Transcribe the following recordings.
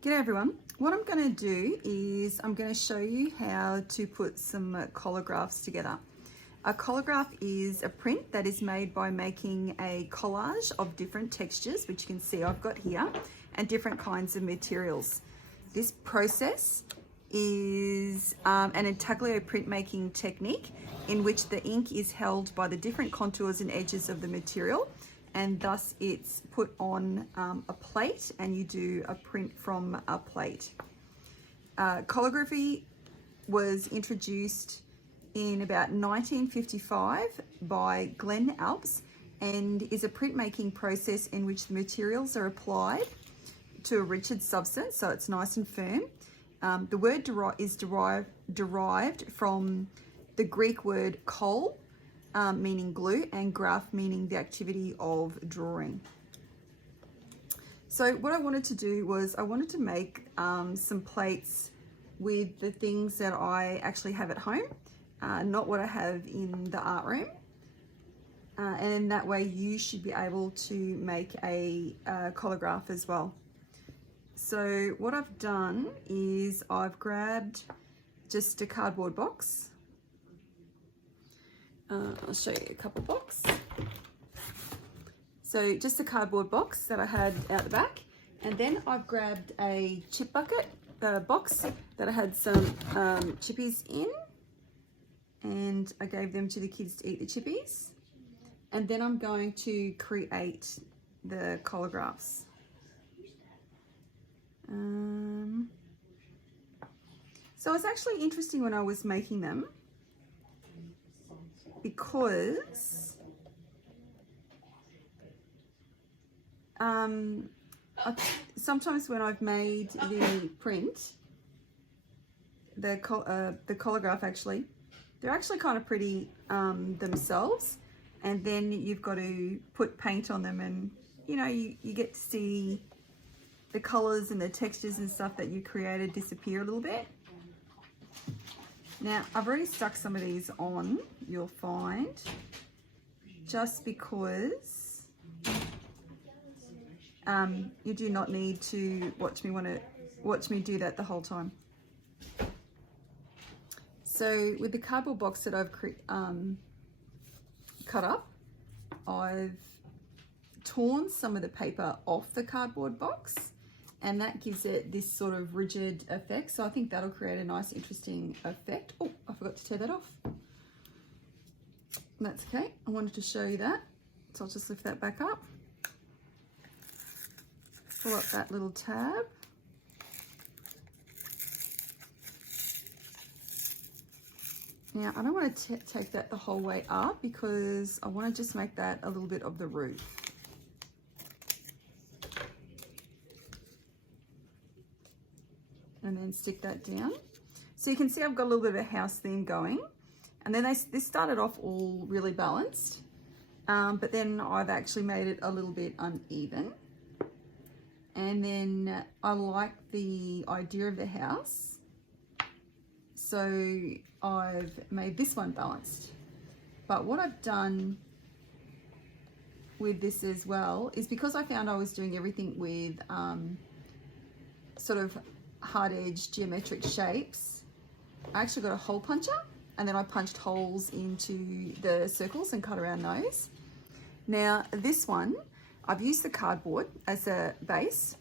G'day everyone. What I'm going to do is I'm going to show you how to put some collagraphs together. A collograph is a print that is made by making a collage of different textures, which you can see I've got here, and different kinds of materials. This process is an intaglio printmaking technique in which the ink is held by the different contours and edges of the material, and thus it's put on a plate and you do a print from a plate. Collography was introduced in about 1955 by Glenn Alps and is a printmaking process in which the materials are applied to a rigid substance, so it's nice and firm. The word is derived from the Greek word kol, meaning glue, and graph meaning the activity of drawing. So what I wanted to do was I wanted to make some plates with the things that I actually have at home, not what I have in the art room. And in that way you should be able to make a collograph as well. So what I've done is I've grabbed just a cardboard box. I'll show you a couple boxes. So just a cardboard box that I had out the back, and then I've grabbed a chip bucket box that I had some chippies in, and I gave them to the kids to eat the chippies. And then I'm going to create the collagraphs. So it's actually interesting when I was making them, because sometimes when I've made the print, the collograph actually, they're actually kind of pretty themselves, and then you've got to put paint on them, and you know, you get to see the colors and the textures and stuff that you created disappear a little bit. Now, I've already stuck some of these on, you'll find, just because you do not need to watch me do that the whole time. So with the cardboard box that I've cut up, I've torn some of the paper off the cardboard box, and that gives it this sort of rigid effect. So I think that'll create a nice, interesting effect. Oh, I forgot to tear that off. That's okay. I wanted to show you that. So I'll just lift that back up. Pull up that little tab. Now, I don't want to take that the whole way up because I want to just make that a little bit of the roof. And then stick that down. So you can see I've got a little bit of a house theme going. And then this started off all really balanced, but then I've actually made it a little bit uneven. And then I like the idea of the house, so I've made this one balanced. But what I've done with this as well is, because I found I was doing everything with sort of hard edge geometric shapes, I actually got a hole puncher, and then I punched holes into the circles and cut around those. Now this one, I've used the cardboard as a base,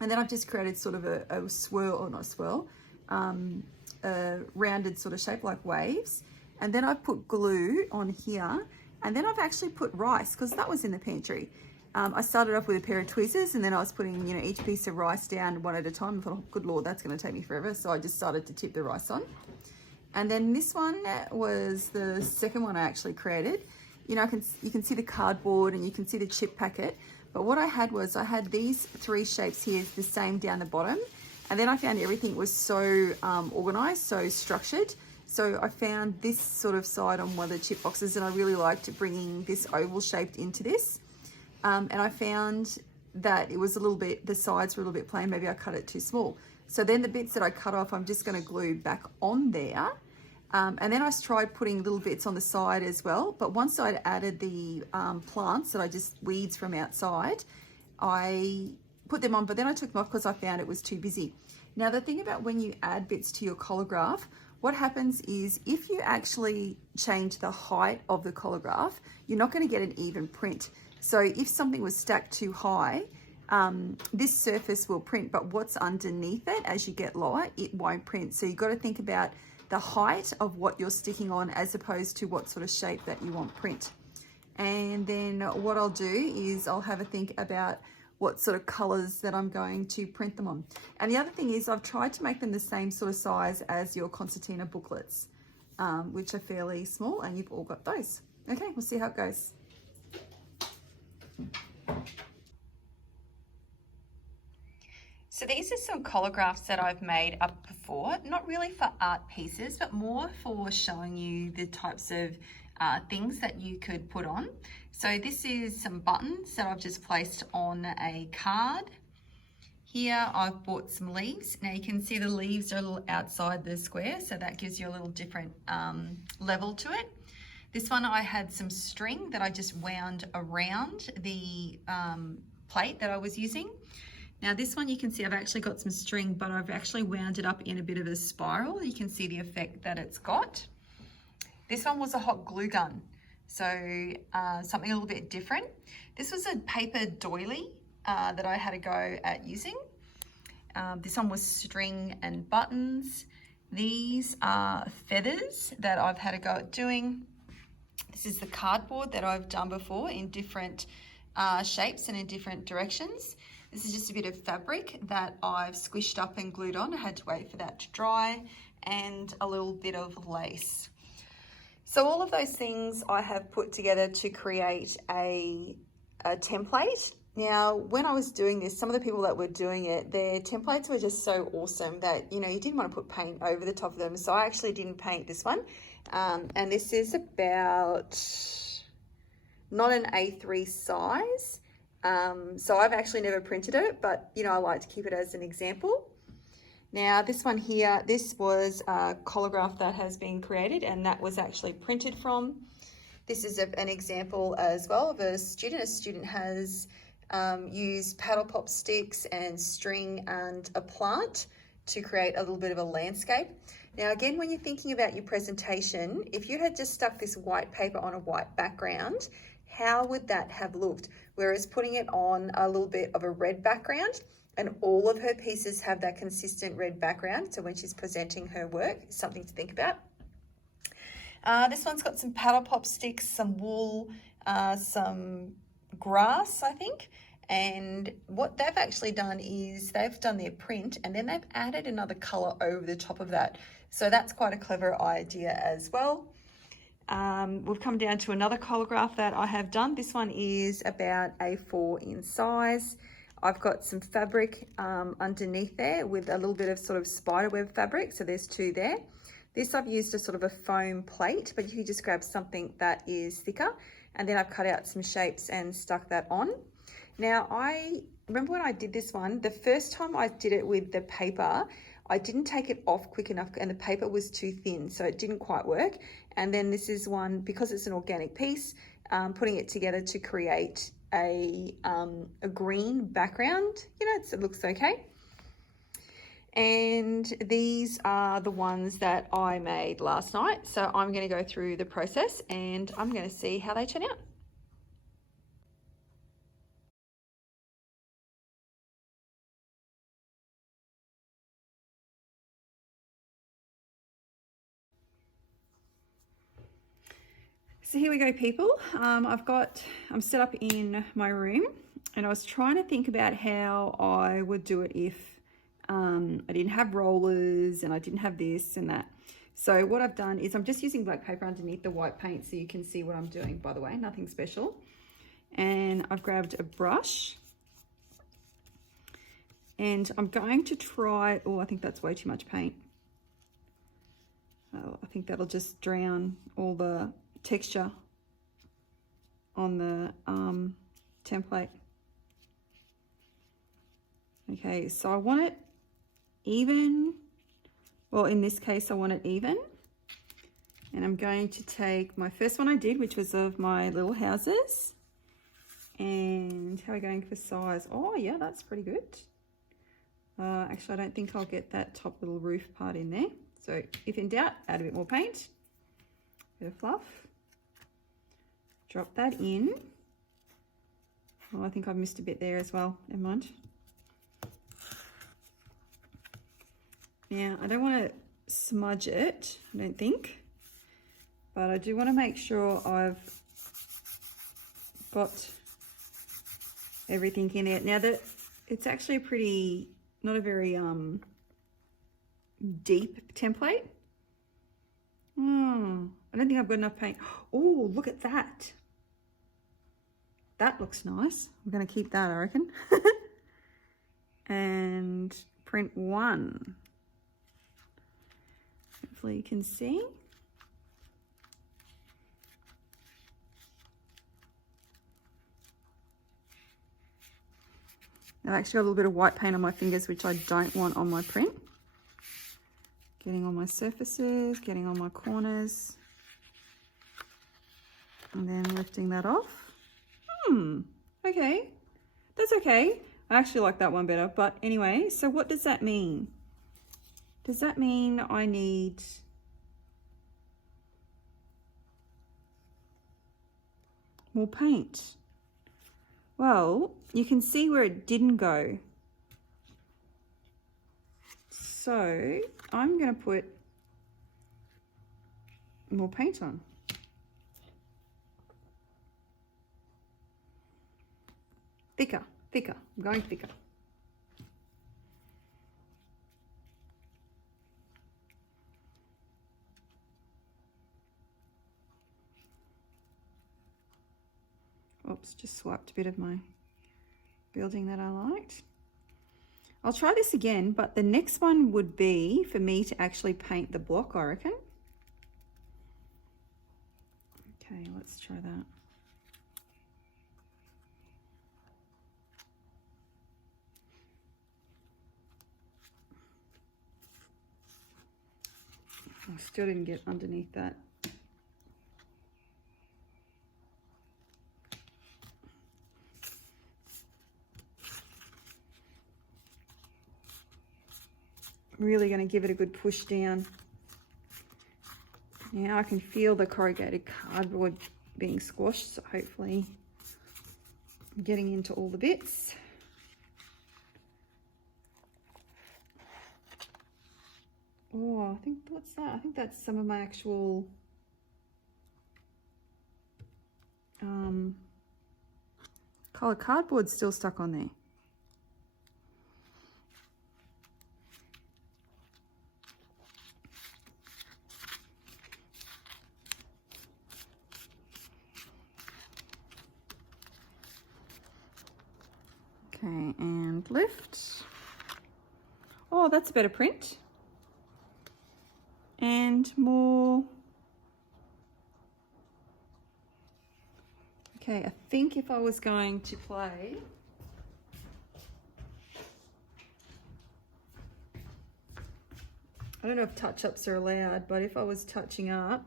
and then I've just created sort of a swirl, or not a swirl, a rounded sort of shape like waves. And then I've put glue on here, and then I've actually put rice, because that was in the pantry. I started off with a pair of tweezers, and then I was putting, you know, each piece of rice down one at a time. I thought, oh, good Lord, that's going to take me forever. So I just started to tip the rice on. And then this one was the second one I actually created. You know, you can see the cardboard and you can see the chip packet. But what I had was I had these three shapes here, the same down the bottom. And then I found everything was so organized, so structured. So I found this sort of side on one of the chip boxes, and I really liked bringing this oval shaped into this. And I found that it was a little bit, the sides were a little bit plain. Maybe I cut it too small. So then the bits that I cut off, I'm just going to glue back on there. And then I tried putting little bits on the side as well. But once I'd added the plants that I just weeds from outside, I put them on, but then I took them off because I found it was too busy. Now the thing about when you add bits to your collograph, what happens is if you actually change the height of the collograph, you're not going to get an even print. So if something was stacked too high, this surface will print, but what's underneath it as you get lower, it won't print. So you've got to think about the height of what you're sticking on as opposed to what sort of shape that you want print. And then what I'll do is I'll have a think about what sort of colors that I'm going to print them on. And the other thing is I've tried to make them the same sort of size as your concertina booklets, which are fairly small, and you've all got those. Okay, we'll see how it goes. So these are some collographs that I've made up before, not really for art pieces, but more for showing you the types of things that you could put on. So this is some buttons that I've just placed on a card. Here I've bought some leaves. Now you can see the leaves are a little outside the square, so that gives you a little different level to it. This one I had some string that I just wound around the plate that I was using. Now this one you can see I've actually got some string, but I've actually wound it up in a bit of a spiral. You can see the effect that it's got. This one was a hot glue gun, so something a little bit different. This was a paper doily that I had a go at using. This one was string and buttons. These are feathers that I've had a go at doing. This is the cardboard that I've done before in different shapes and in different directions. This is just a bit of fabric that I've squished up and glued on. I had to wait for that to dry, and a little bit of lace. So all of those things I have put together to create a template. Now, when I was doing this, some of the people that were doing it, their templates were just so awesome that, you know, you didn't want to put paint over the top of them. So I actually didn't paint this one. And this is about not an A3 size. So I've actually never printed it, but, you know, I like to keep it as an example. Now this one here, this was a collograph that has been created, and that was actually printed from. This is an example as well of a student. A student has used paddle pop sticks and string and a plant to create a little bit of a landscape. Now again, when you're thinking about your presentation, if you had just stuck this white paper on a white background, how would that have looked? Whereas putting it on a little bit of a red background, and all of her pieces have that consistent red background, so when she's presenting her work, something to think about. This one's got some paddle pop sticks, some wool, some grass, I think. And what they've actually done is they've done their print and then they've added another color over the top of that. So that's quite a clever idea as well. We've come down to another collograph that I have done. This one is about A4 in size. I've got some fabric underneath there with a little bit of sort of spiderweb fabric. So there's two there. This I've used a sort of a foam plate, but you can just grab something that is thicker. And then I've cut out some shapes and stuck that on. Now I remember when I did this one, the first time I did it with the paper, I didn't take it off quick enough and the paper was too thin, so it didn't quite work. And then this is one, because it's an organic piece, putting it together to create a green background. You know, it looks okay. And these are the ones that I made last night. So I'm going to go through the process and I'm going to see how they turn out. So here we go, people. I'm set up in my room and I was trying to think about how I would do it if I didn't have rollers and I didn't have this and that. So what I've done is I'm just using black paper underneath the white paint so you can see what I'm doing, by the way, nothing special. And I've grabbed a brush and I'm going to try, oh, I think that's way too much paint. Oh, I think that'll just drown all the texture on the template. Okay, so I want it even. Well, in this case, I want it even. And I'm going to take my first one I did, which was of my little houses. And how are we going for size? Oh yeah, that's pretty good. Actually, I don't think I'll get that top little roof part in there. So if in doubt, add a bit more paint, bit of fluff, drop that in. Oh, I think I've missed a bit there as well, never mind. Now, I don't want to smudge it, I don't think, but I do want to make sure I've got everything in it. Now that it's actually a pretty, not a very deep template. I don't think I've got enough paint. Oh, look at that. That looks nice. I'm going to keep that, I reckon. And print 1. Hopefully you can see. I've actually got a little bit of white paint on my fingers, which I don't want on my print. Getting on my surfaces, getting on my corners, and then lifting that off. Okay, that's okay. I actually like that one better, but anyway, so what does that mean? Does that mean I need more paint? Well, you can see where it didn't go. So I'm going to put more paint on. Thicker, thicker, I'm going thicker. Oops, just swiped a bit of my building that I liked. I'll try this again, but the next one would be for me to actually paint the block, I reckon. Okay, let's try that. I still didn't get underneath that. Really going to give it a good push down. Now I can feel the corrugated cardboard being squashed, so hopefully I'm getting into all the bits. Oh, I think, what's that? I think that's some of my actual colour cardboard still stuck on there. Okay, and lift. Oh, that's a better print. And more. Okay, I think if I was going to play, I don't know if touch-ups are allowed, but if I was touching up,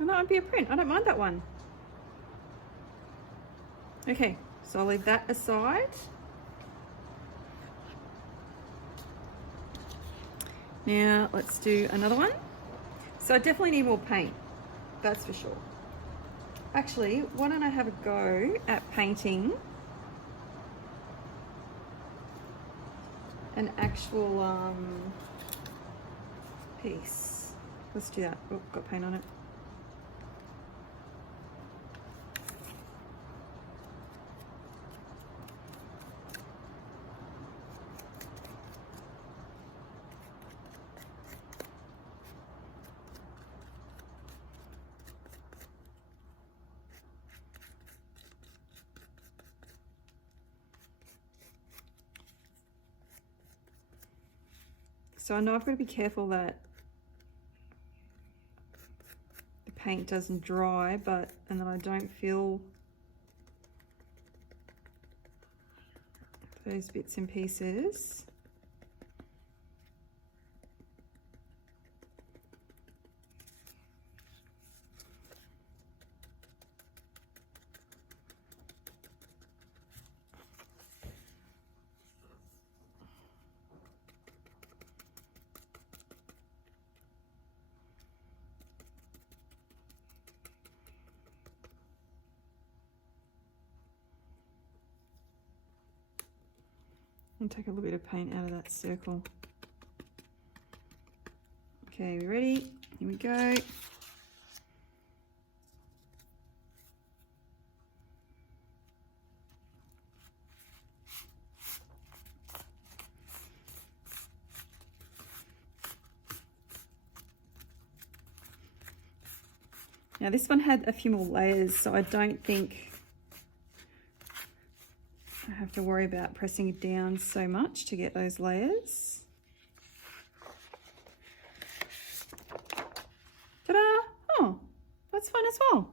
and that would be a print. I don't mind that one. Okay, so I'll leave that aside. Now let's do another one. So I definitely need more paint, that's for sure. Actually, why don't I have a go at painting an actual piece. Let's do that. Oh, got paint on it. So I know I've got to be careful that the paint doesn't dry, and that I don't feel those bits and pieces. And take a little bit of paint out of that circle. Okay, we ready? Here we go. Now this one had a few more layers, so I don't think I have to worry about pressing it down so much to get those layers. Ta-da! Oh, that's fun as well.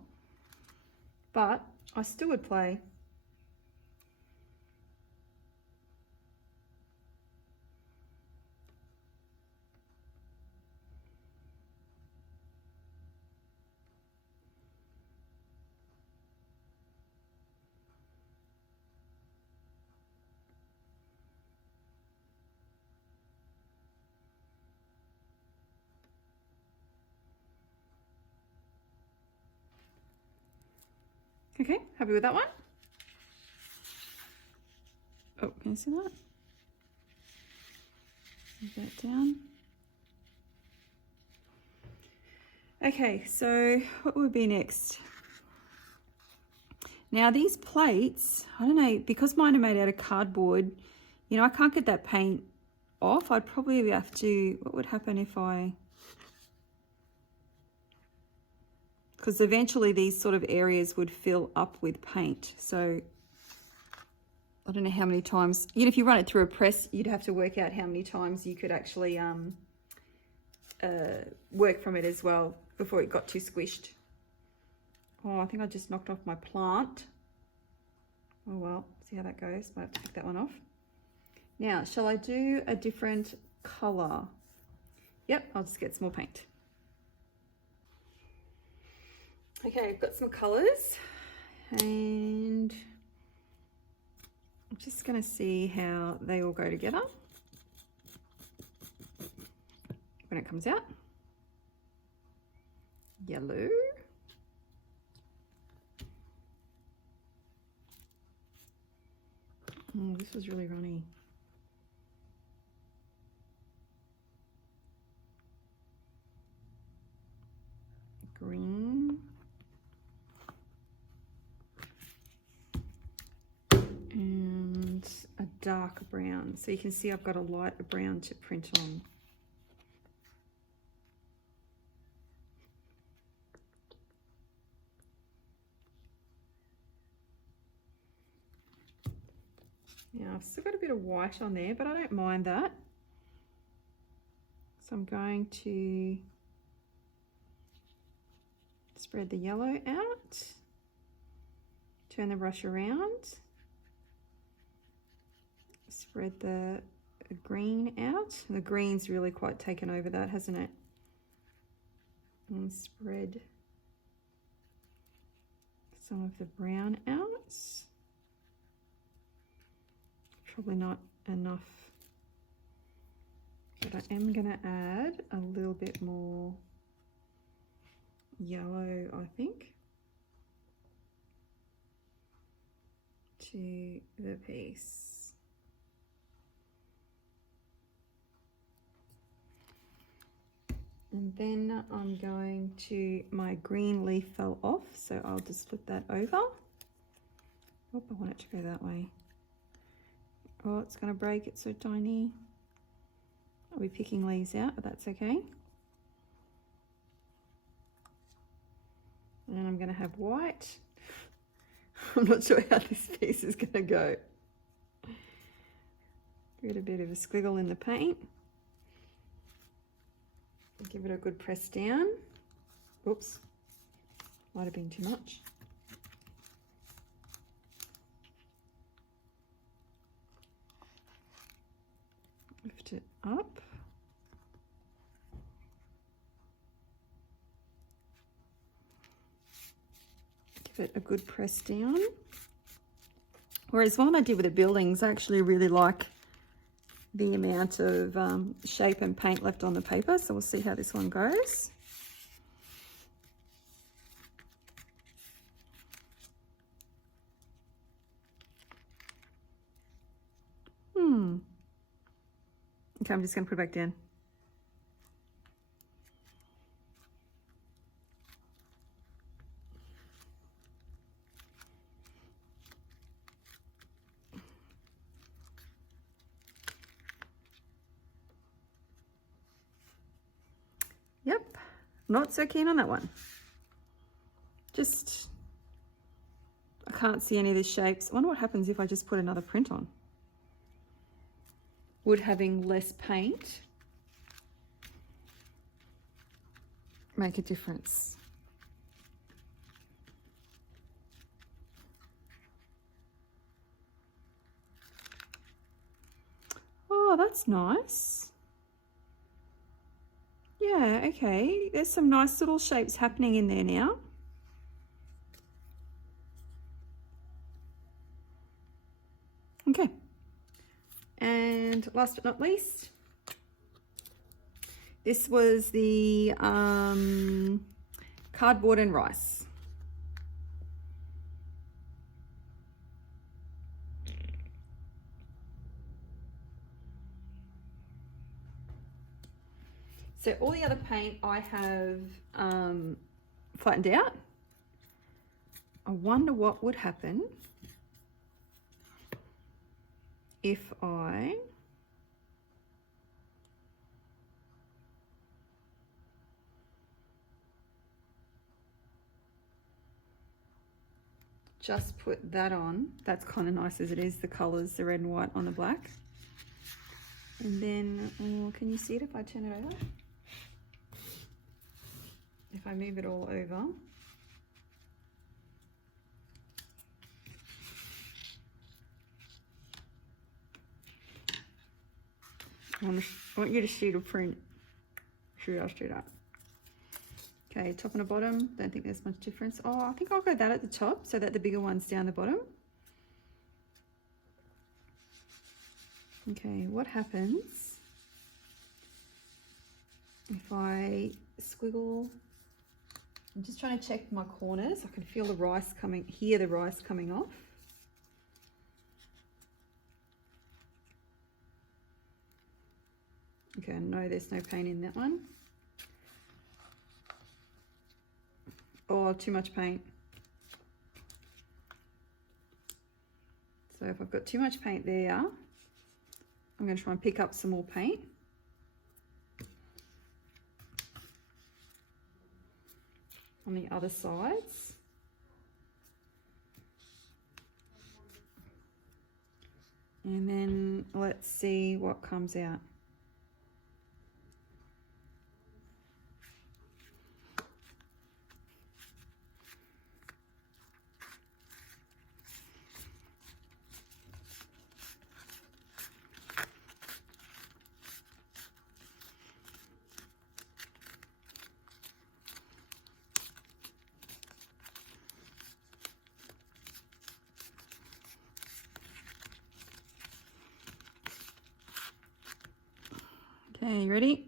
But I still would play. Okay, happy with that one? Oh, can you see that? Move that down. Okay, so what would be next? Now these plates, I don't know, because mine are made out of cardboard, you know, I can't get that paint off. I'd probably have to, what would happen if I, because eventually these sort of areas would fill up with paint. So I don't know how many times, you know, if you run it through a press, you'd have to work out how many times you could actually work from it as well before it got too squished. Oh, I think I just knocked off my plant. Oh well, see how that goes. Might have to take that one off. Now, shall I do a different color? Yep, I'll just get some more paint. Okay, I've got some colors and I'm just going to see how they all go together when it comes out. Yellow. Oh, this was really runny. Green. And a dark brown. So you can see I've got a light brown to print on. Now I've still got a bit of white on there, but I don't mind that. So I'm going to spread the yellow out, turn the brush around, spread the green out. The green's really quite taken over that, hasn't it? And spread some of the brown out. Probably not enough, but I am going to add a little bit more yellow, I think, to the piece. And then I'm going to, my green leaf fell off, so I'll just flip that over. Oh, I want it to go that way. Oh, it's going to break, it's so tiny. I'll be picking leaves out, but that's okay. And then I'm going to have white. I'm not sure how this piece is going to go. Get a bit of a squiggle in the paint. Give it a good press down. Oops, might have been too much. Lift it up. Give it a good press down. Whereas one I did with the buildings, I actually really like the amount of shape and paint left on the paper. So we'll see how this one goes. Okay, I'm just going to put it back down. Yep, not so keen on that one. Just, I can't see any of the shapes. I wonder what happens if I just put another print on. Would having less paint make a difference? Oh, that's nice. Yeah, okay. There's some nice little shapes happening in there now. Okay. And last but not least, this was the cardboard and rice. So all the other paint I have flattened out. I wonder what would happen if I just put that on. That's kind of nice as it is, the colors, the red and white on the black. And then, oh, can you see it if I turn it over? If I move it all over. I want you to shoot a print. I'll shoot up. Okay, top and the bottom. Don't think there's much difference. Oh, I think I'll go that at the top so that the bigger one's down the bottom. Okay, what happens if I squiggle? I'm just trying to check my corners. I can feel the rice coming, hear the rice coming off. Okay, no, there's no paint in that one. Oh, too much paint. So if I've got too much paint there, I'm going to try and pick up some more paint. On the other sides. And then let's see what comes out. Okay, you ready?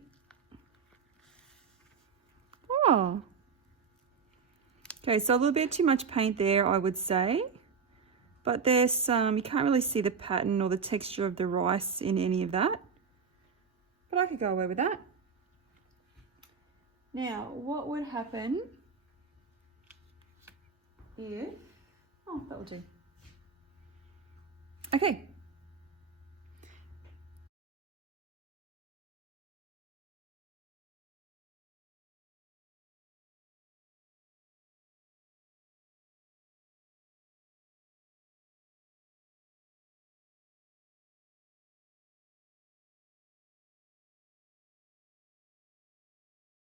Oh. Okay, so a little bit too much paint there, I would say. But there's some, you can't really see the pattern or the texture of the rice in any of that. But I could go away with that. Now, what would happen if, oh, that will do. Okay,